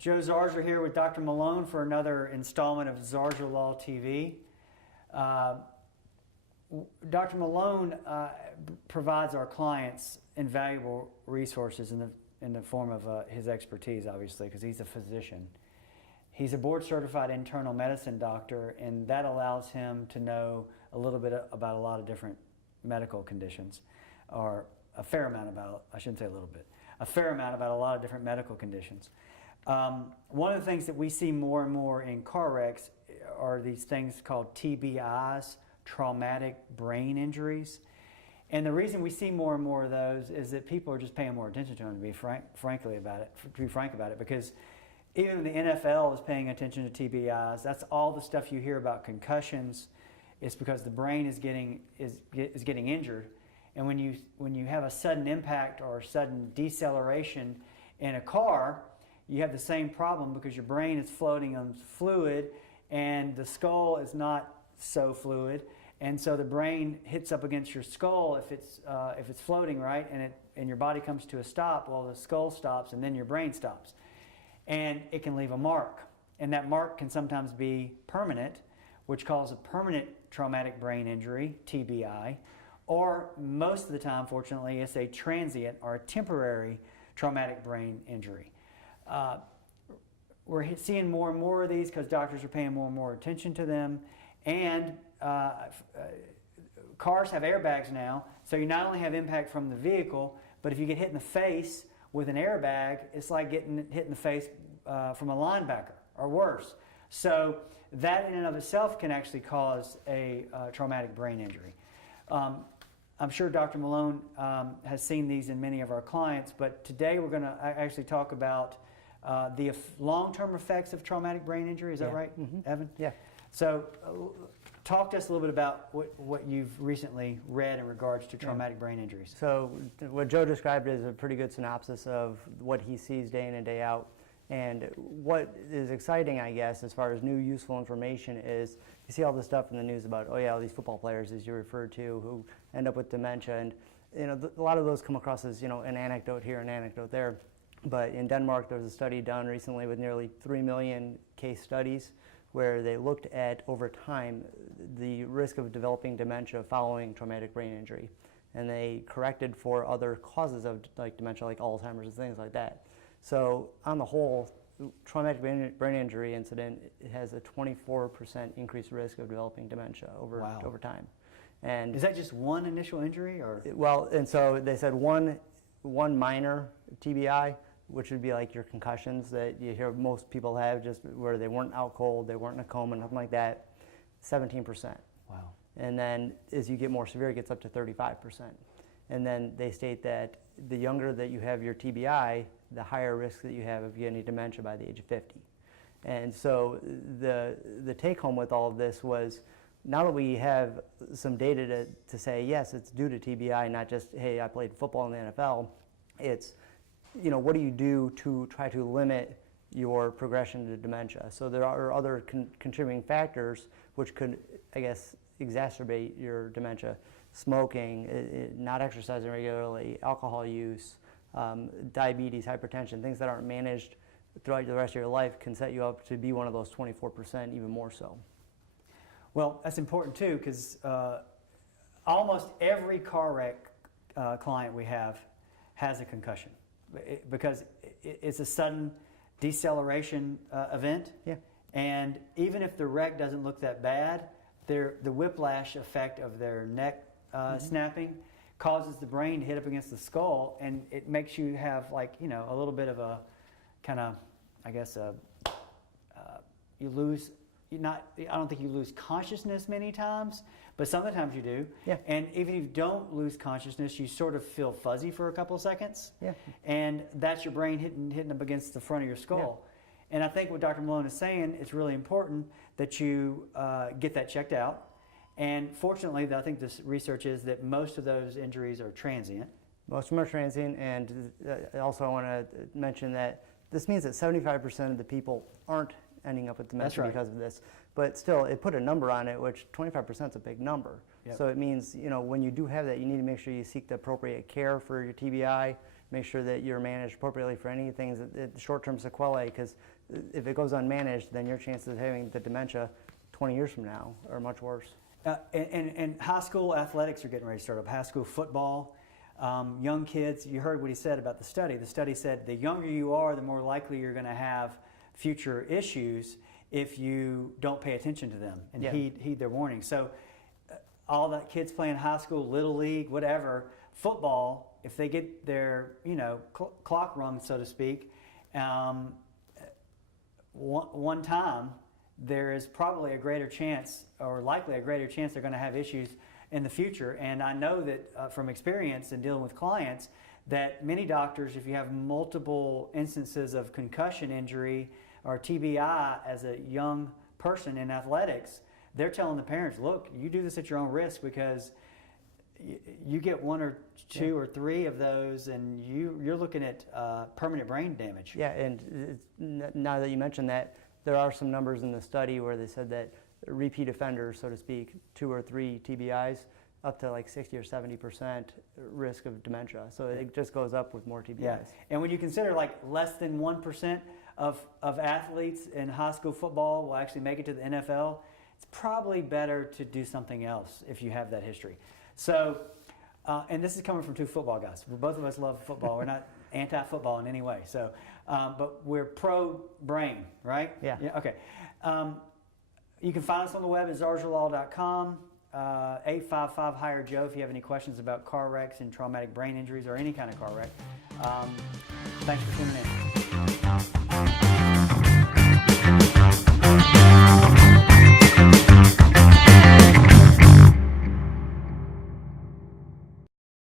Joe Zarzaur here with Dr. Malone for another installment of Zarzaur Law TV. Dr. Malone provides our clients invaluable resources in the form of his expertise, obviously, because he's a physician. He's a board-certified internal medicine doctor, and that allows him to know a little bit about a lot of different medical conditions, or a fair amount about, I shouldn't say a little bit, a fair amount about a lot of different medical conditions. One of the things that we see more and more in car wrecks are these things called TBIs, traumatic brain injuries. And the reason we see more and more of those is that people are just paying more attention to them, to be frank about it, because even the NFL is paying attention to TBIs. That's all the stuff you hear about concussions. It's because the brain is getting injured. And when you have a sudden impact or a sudden deceleration in a car, you have the same problem because your brain is floating on fluid and the skull is not so fluid, and so the brain hits up against your skull if it's floating, right, and your body comes to a stop. Well, the skull stops and then your brain stops, and it can leave a mark, and that mark can sometimes be permanent, which causes a permanent traumatic brain injury, TBI, or most of the time, fortunately, it's a transient or a temporary traumatic brain injury. We're seeing more and more of these because doctors are paying more and more attention to them, and cars have airbags now, so you not only have impact from the vehicle, but if you get hit in the face with an airbag, it's like getting hit in the face from a linebacker or worse. So that in and of itself can actually cause a traumatic brain injury. I'm sure Dr. Malone has seen these in many of our clients, but today we're going to actually talk about the long-term effects of traumatic brain injury. Is that right, Evan? Yeah. So talk to us a little bit about what you've recently read in regards to traumatic brain injuries. So what Joe described is a pretty good synopsis of what he sees day in and day out. And what is exciting, I guess, as far as new useful information is you see all this stuff in the news about, oh yeah, all these football players, as you referred to, who end up with dementia. And a lot of those come across as an anecdote here, an anecdote there. But in Denmark, there was a study done recently with nearly 3 million case studies where they looked at, over time, the risk of developing dementia following traumatic brain injury. And they corrected for other causes of dementia, like Alzheimer's and things like that. So on the whole, traumatic brain injury incident has a 24% increased risk of developing dementia over time. And is that just one initial injury, or? Well, and so they said one minor TBI, which would be like your concussions that you hear most people have, just where they weren't out cold, they weren't in a coma, nothing like that, 17%. Wow. And then as you get more severe, it gets up to 35%. And then they state that the younger that you have your TBI, the higher risk that you have of getting dementia by the age of 50. And so the take home with all of this was, now that we have some data to say, yes, it's due to TBI, not just, hey, I played football in the NFL, it's, what do you do to try to limit your progression to dementia? So there are other contributing factors which could, I guess, exacerbate your dementia. Smoking, not exercising regularly, alcohol use, diabetes, hypertension, things that aren't managed throughout the rest of your life can set you up to be one of those 24%, even more so. Well, that's important too, because almost every car wreck client we have has a concussion, because it's a sudden deceleration event. Yeah. And even if the wreck doesn't look that bad, the whiplash effect of their neck snapping causes the brain to hit up against the skull, and it makes you have a little bit of a kind of, I guess, you lose. I don't think you lose consciousness many times, but sometimes you do. Yeah. And even if you don't lose consciousness, you sort of feel fuzzy for a couple of seconds. Yeah. And that's your brain hitting up against the front of your skull. Yeah. And I think what Dr. Malone is saying, it's really important that you get that checked out. And fortunately, I think this research is that most of those injuries are transient. Most of them are transient, and also I want to mention that this means that 75% of the people aren't ending up with dementia because of this. But still, it put a number on it, which 25% is a big number. Yep. So it means, when you do have that, you need to make sure you seek the appropriate care for your TBI, make sure that you're managed appropriately for any things, short-term sequelae, because if it goes unmanaged, then your chances of having the dementia 20 years from now are much worse. And high school athletics are getting ready to start up. High school football, young kids, you heard what he said about the study. The study said the younger you are, the more likely you're going to have future issues if you don't pay attention to them and heed their warnings. So all that kids playing high school, little league, whatever, football, if they get their clock rung, so to speak, one time, there is probably a greater chance, or likely a greater chance, they're going to have issues in the future. And I know that from experience in dealing with clients, that many doctors, if you have multiple instances of concussion injury or TBI as a young person in athletics, they're telling the parents, look, you do this at your own risk, because you get one or two or three of those, and you're looking at permanent brain damage. Yeah, and now that you mentioned that, there are some numbers in the study where they said that repeat offenders, so to speak, 2 or 3 TBIs, up to like 60 or 70% risk of dementia. So it just goes up with more TBIs. Yeah. And when you consider like less than 1% of athletes in high school football will actually make it to the NFL, it's probably better to do something else if you have that history. So, and this is coming from 2 football guys. Both of us love football. We're not anti-football in any way. So, but we're pro-brain, right? Yeah. Okay. You can find us on the web at zarzaurlaw.com. 855-HIRE-JOE if you have any questions about car wrecks and traumatic brain injuries or any kind of car wreck. Thanks for tuning in.